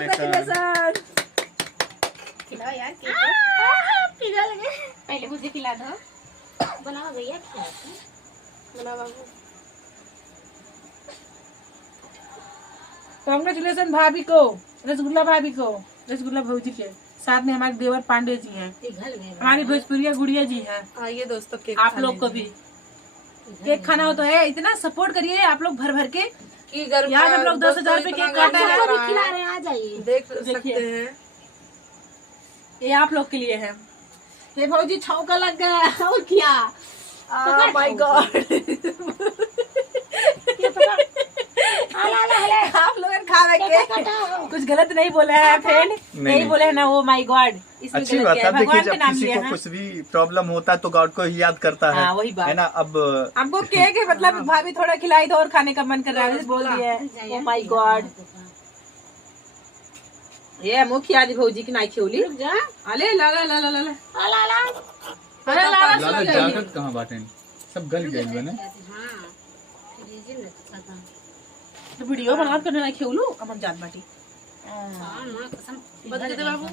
Congratulation. खिलाओ यार cake पिघल गए। पहले मुझे खिला दो। बनाओ भैया बनाओ बाबू। कांग्रेचुलेशन भाभी को, रसगुल्ला भाभी को, रसगुल्ला भौजी के साथ में हमारे देवर पांडे जी हैं, हमारी भोजपुरिया गुड़िया जी हैं। आइए दोस्तों केक आप लोग को भी केक खाना हो तो है, इतना सपोर्ट करिए आप लोग भर भर के। यार हम लोग 10,000 रुपए केक काट रहे हैं, खिला रहे हैं, आ जाइए देख सकते हैं। ये आप लोग के लिए है। ये भौजी छौका लग गया और क्या। माय गॉड आप लोग खावे के कुछ गलत नहीं बोले हैं फ्रेंड, नहीं बोले हैं ना। वो माय गॉड इसमें अच्छी गलत बात क्या है। है, देखिए भगवान के जब नाम किसी लिया को है। कुछ भी प्रॉब्लम होता है तो गॉड को ही याद करता है, हाँ, वही बात है ना। अब हमको केक है मतलब भाभी थोड़ा खिलाई तो और खाने का मन कर रहा है, बोल दिया है। ओ माय गॉड ये मुखिया जी भौजी की नाई खियोली। अले ला ला ला ला ला अरे ला जाकट कहाँ बाटे सब गल गए मैंने। वीडियो बना कर ना खियोलू अमन जात बाटी। बाबू